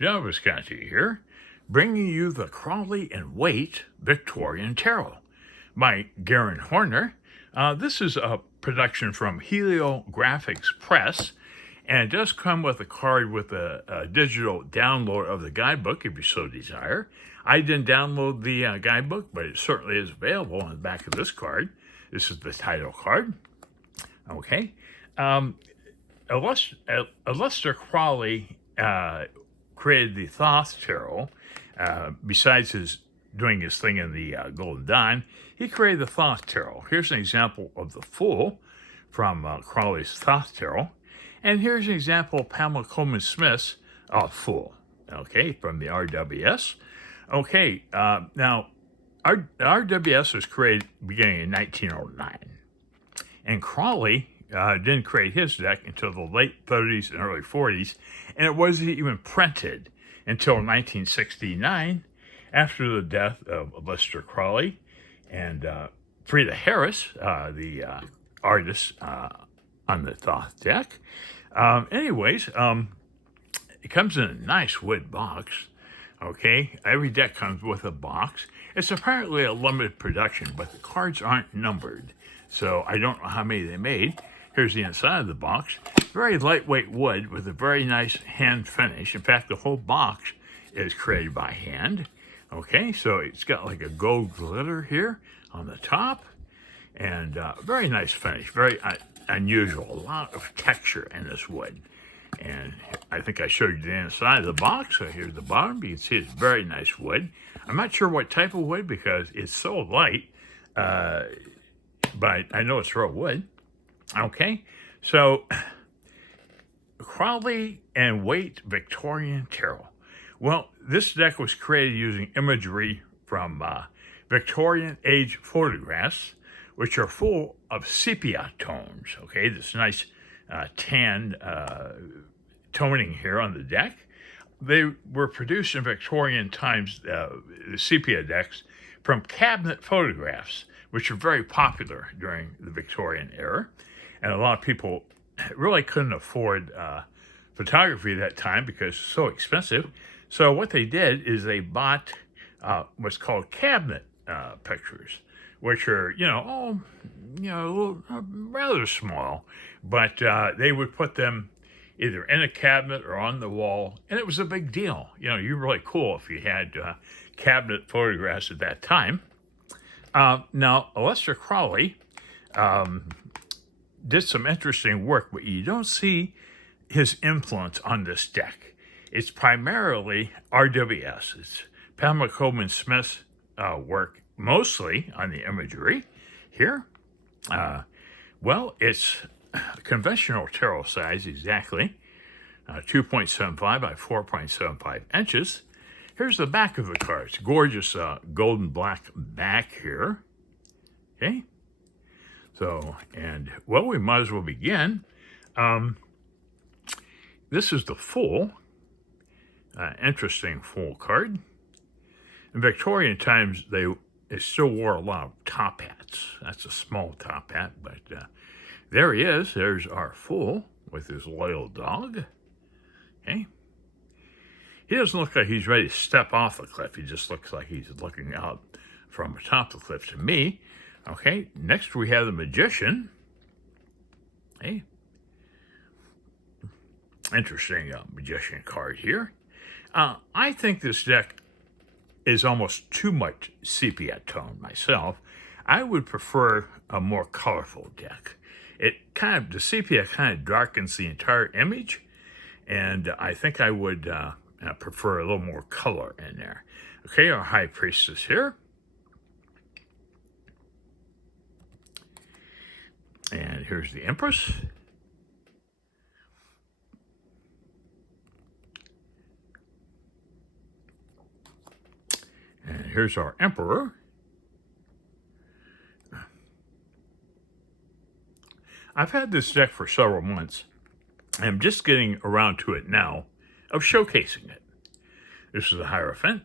John Visconti here, bringing you the Crowley and Waite Victorian Tarot by Garin. This is a production from Helio Graphics Press, and it does come with a card with a digital download of the guidebook if you so desire. I didn't download the guidebook, but it certainly is available on the back of this card. This is the title card. Okay. Aleister Crowley created the Thoth Tarot. Besides doing his thing in the Golden Dawn, he created the Thoth Tarot. Here's an example of the Fool from Crowley's Thoth Tarot. And here's an example of Pamela Coleman Smith's Fool, okay, from the RWS. Okay, now, RWS was created beginning in 1909. And Crowley didn't create his deck until the late 30s and early 40s, and it wasn't even printed until 1969, after the death of Aleister Crowley and Frida Harris, the artist on the Thoth deck. It comes in a nice wood box. Okay, every deck comes with a box. It's apparently a limited production, but the cards aren't numbered, so I don't know how many they made. Here's the inside of the box. Very lightweight wood with a very nice hand finish. In fact, the whole box is created by hand. Okay, so it's got like a gold glitter here on the top, and very nice finish, very unusual. A lot of texture in this wood. And I think I showed you the inside of the box. So here's the bottom. You can see it's very nice wood. I'm not sure what type of wood because it's so light, but I know it's real wood. Okay, so Crowley and Waite Victorian Tarot. Well, this deck was created using imagery from Victorian age photographs, which are full of sepia tones. Okay, this nice tan toning here on the deck. They were produced in Victorian times, the sepia decks, from cabinet photographs, which were very popular during the Victorian era. And a lot of people really couldn't afford photography at that time because it's so expensive. So what they did is they bought what's called cabinet pictures, which are, rather small, but they would put them either in a cabinet or on the wall, and it was a big deal. You're really cool if you had cabinet photographs at that time. Now, Aleister Crowley did some interesting work, but you don't see his influence on this deck. It's primarily RWS. It's Pamela Coleman Smith's work, mostly on the imagery here. It's a conventional tarot size, exactly, 2.75 by 4.75 inches. Here's the back of the cards. Gorgeous golden black back here. Okay. So, we might as well begin. This is the Fool. Interesting Fool card. In Victorian times, they still wore a lot of top hats. That's a small top hat, but there he is. There's our Fool with his loyal dog. Okay. He doesn't look like he's ready to step off the cliff. He just looks like he's looking out from atop the cliff to me. Okay, next we have the Magician. Hey, interesting Magician card here. I think this deck is almost too much sepia tone myself. I would prefer a more colorful deck. The sepia kind of darkens the entire image, and I think I would prefer a little more color in there. Okay, our High Priestess here. And here's the Empress. And here's our Emperor. I've had this deck for several months. I'm just getting around to it now of showcasing it. This is the Hierophant.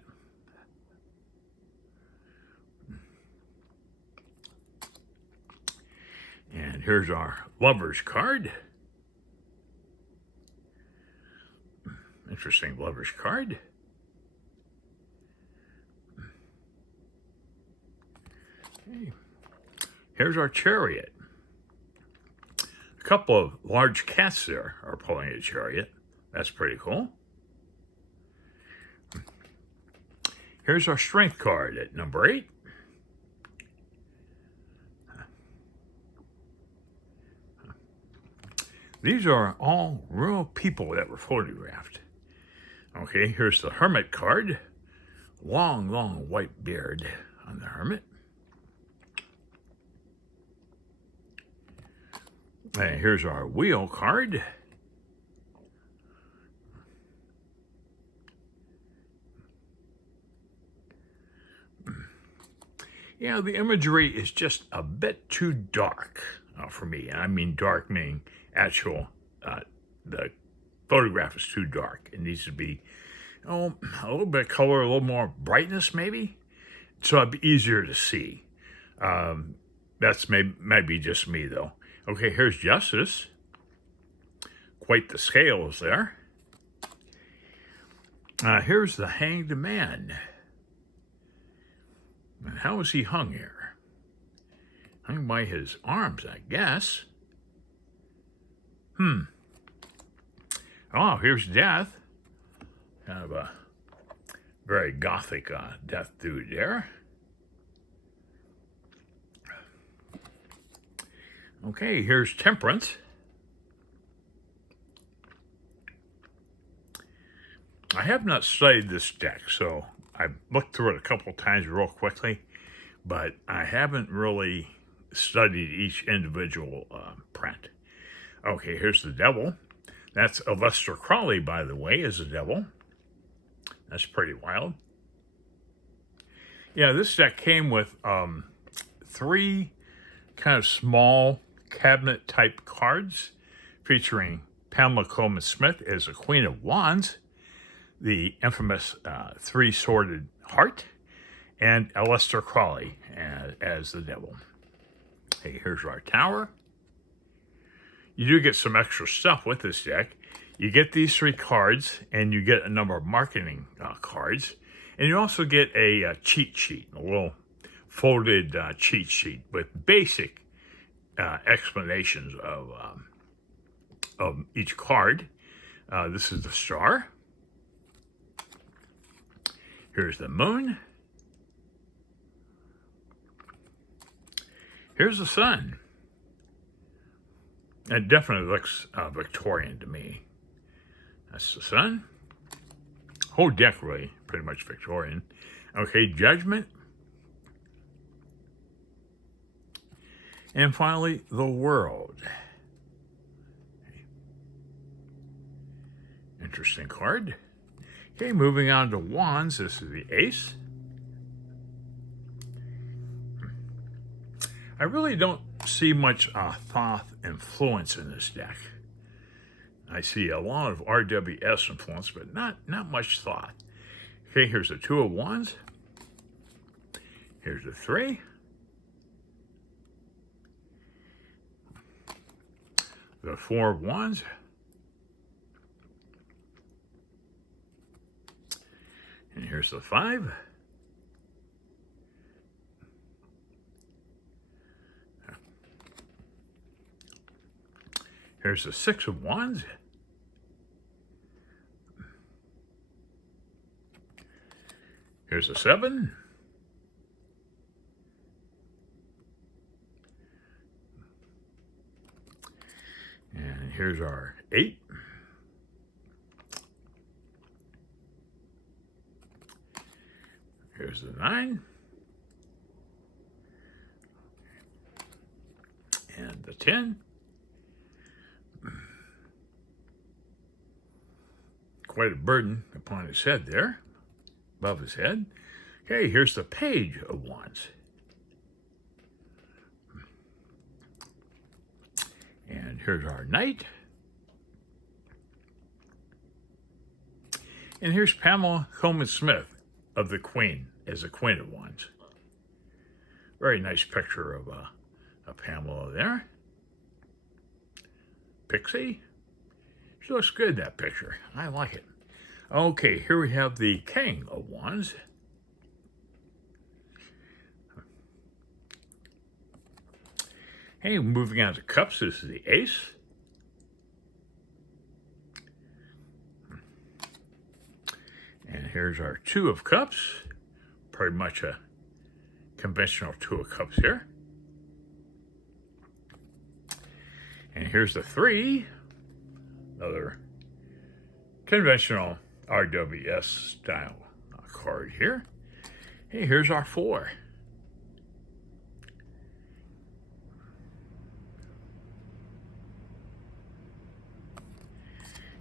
And here's our Lover's card. Interesting Lover's card. Okay. Here's our Chariot. A couple of large cats there are pulling a chariot. That's pretty cool. Here's our Strength card at number 8. These are all real people that were photographed. Okay, here's the Hermit card. Long, long white beard on the Hermit. And here's our Wheel card. Yeah, the imagery is just a bit too dark for me. I mean dark meaning actual, the photograph is too dark. It needs to be, a little bit of color, a little more brightness maybe, so it'd be easier to see. That's maybe just me though. Okay, here's Justice. Quite the scales there. Here's the Hanged Man. And how is he hung here? Hung by his arms, I guess. Oh, here's Death. Kind of a very gothic death dude there. Okay, here's Temperance. I have not studied this deck, so I've looked through it a couple times real quickly, but I haven't really studied each individual print. Okay, here's the Devil. That's Aleister Crowley, by the way, is the Devil. That's pretty wild. Yeah, this deck came with 3 kind of small cabinet-type cards featuring Pamela Coleman Smith as the Queen of Wands, the infamous 3-sworded heart, and Aleister Crowley as the Devil. Hey, here's our Tower. You do get some extra stuff with this deck. You get these 3 cards, and you get a number of marketing cards, and you also get a cheat sheet, a little folded cheat sheet with basic explanations of each card. This is the Star. Here's the Moon. Here's the Sun. It definitely looks Victorian to me. That's the Sun. Whole deck really pretty much Victorian. Okay, Judgment. And finally, the World. Interesting card. Okay, moving on to Wands. This is the Ace. I really don't see much Thoth influence in this deck. I see a lot of RWS influence, but not much Thoth. Okay, here's the 2 of Wands. Here's the 3. The 4 of Wands. And here's the 5. Here's the 6 of Wands. Here's the 7. And here's our 8. Here's the 9. And the 10. Quite a burden upon his head there, above his head. Okay, here's the Page of Wands. And here's our Knight. And here's Pamela Coleman Smith of the Queen as the Queen of Wands. Very nice picture of Pamela there. Pixie. She looks good, that picture. I like it. Okay, here we have the King of Wands. Hey, moving on to Cups, this is the Ace. And here's our Two of Cups. Pretty much a conventional Two of Cups here. And here's the Three. Another conventional RWS style card here. Hey, here's our Four.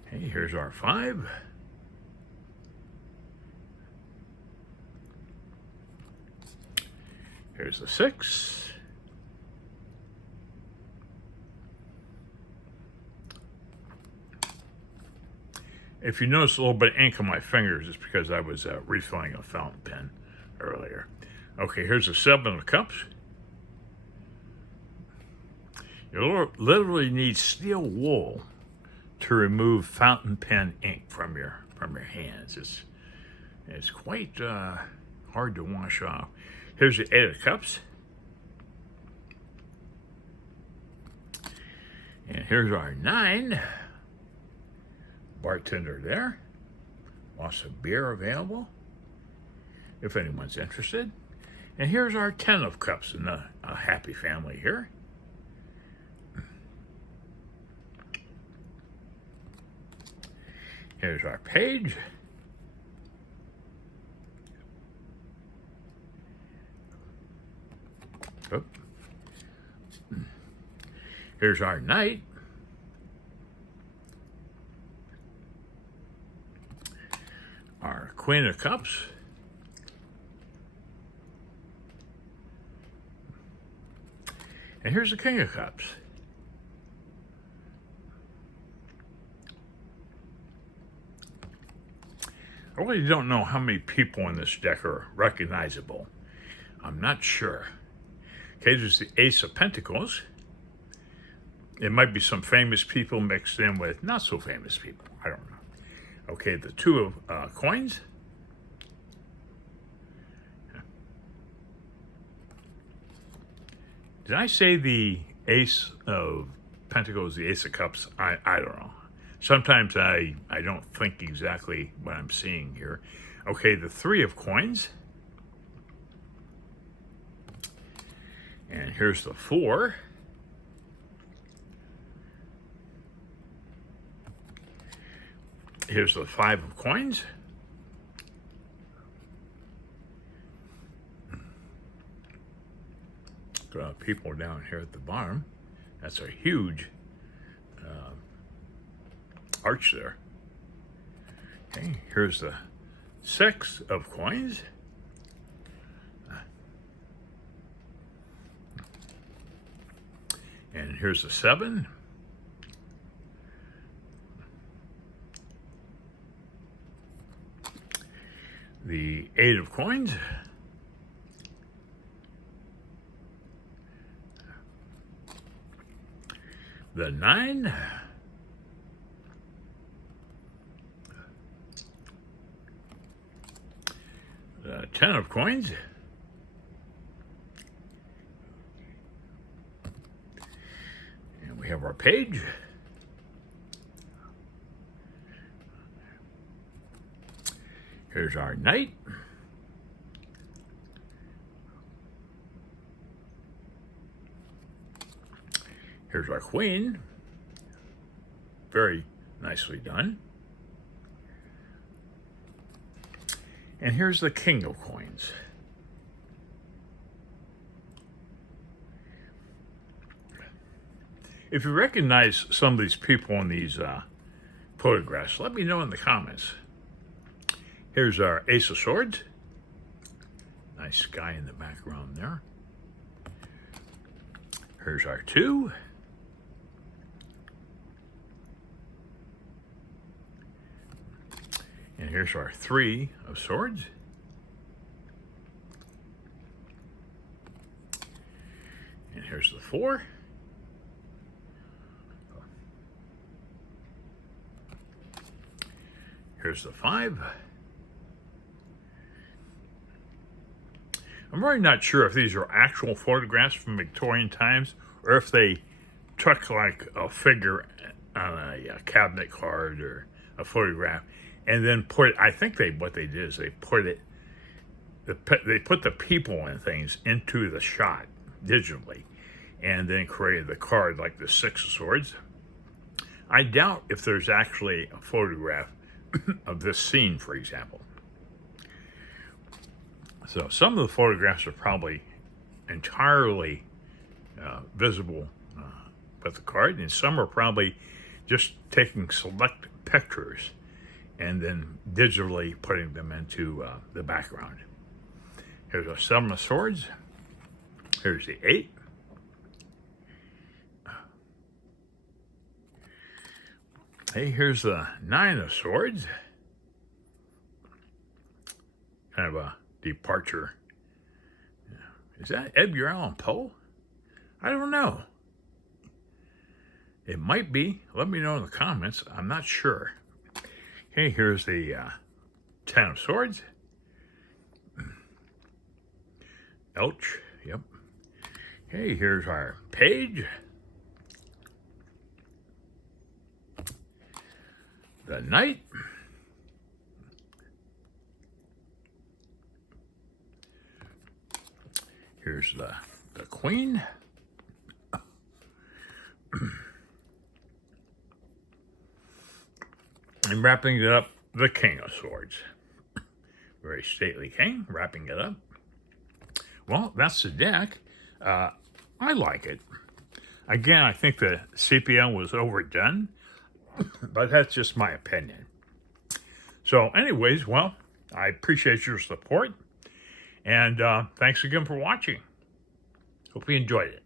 Hey, here's our Five. Here's the Six. If you notice a little bit of ink on my fingers, it's because I was refilling a fountain pen earlier. Okay, here's the Seven of Cups. You literally need steel wool to remove fountain pen ink from your hands. It's quite hard to wash off. Here's the Eight of Cups. And here's our Nine. Bartender there. Lots of beer available, if anyone's interested. And here's our Ten of Cups and a happy family here. Here's our Page. Oh. Here's our Knight. Our Queen of Cups. And here's the King of Cups. I really don't know how many people in this deck are recognizable. I'm not sure. Okay, there's the Ace of Pentacles. It might be some famous people mixed in with not so famous people. I don't know. Okay, the Two of Coins. Did I say the Ace of Pentacles, the Ace of Cups? I don't know. Sometimes I don't think exactly what I'm seeing here. Okay, the Three of Coins. And here's the Four. Here's the Five of Coins. People down here at the bottom. That's a huge arch there. Okay, here's the Six of Coins. And here's the Seven. The Eight of Coins. The Nine. The Ten of Coins. And we have our Page. Here's our Knight. Here's our Queen. Very nicely done. And here's the King of Coins. If you recognize some of these people in these photographs, let me know in the comments. Here's our Ace of Swords. Nice sky in the background there. Here's our Two. And here's our Three of Swords. And here's the Four. Here's the 5. I'm really not sure if these are actual photographs from Victorian times or if they took like a figure on a cabinet card or a photograph and then put it, I think what they did is they put the people and things into the shot digitally and then created the card like the 6 of Swords. I doubt if there's actually a photograph of this scene, for example. So some of the photographs are probably entirely visible with the card, and some are probably just taking select pictures and then digitally putting them into the background. Here's a 7 of Swords. Here's the 8. Hey, here's the 9 of Swords. Kind of a departure. Is that Edgar Allan Poe? I don't know. It might be. Let me know in the comments. I'm not sure. Okay, here's the 10 of Swords. Ouch. Yep. Okay, here's our page. The Knight. Here's the Queen. And wrapping it up, the King of Swords. Very stately king, wrapping it up. Well, that's the deck. I like it. Again, I think the sepia was overdone, but that's just my opinion. So anyways, well, I appreciate your support, and thanks again for watching. Hope you enjoyed it.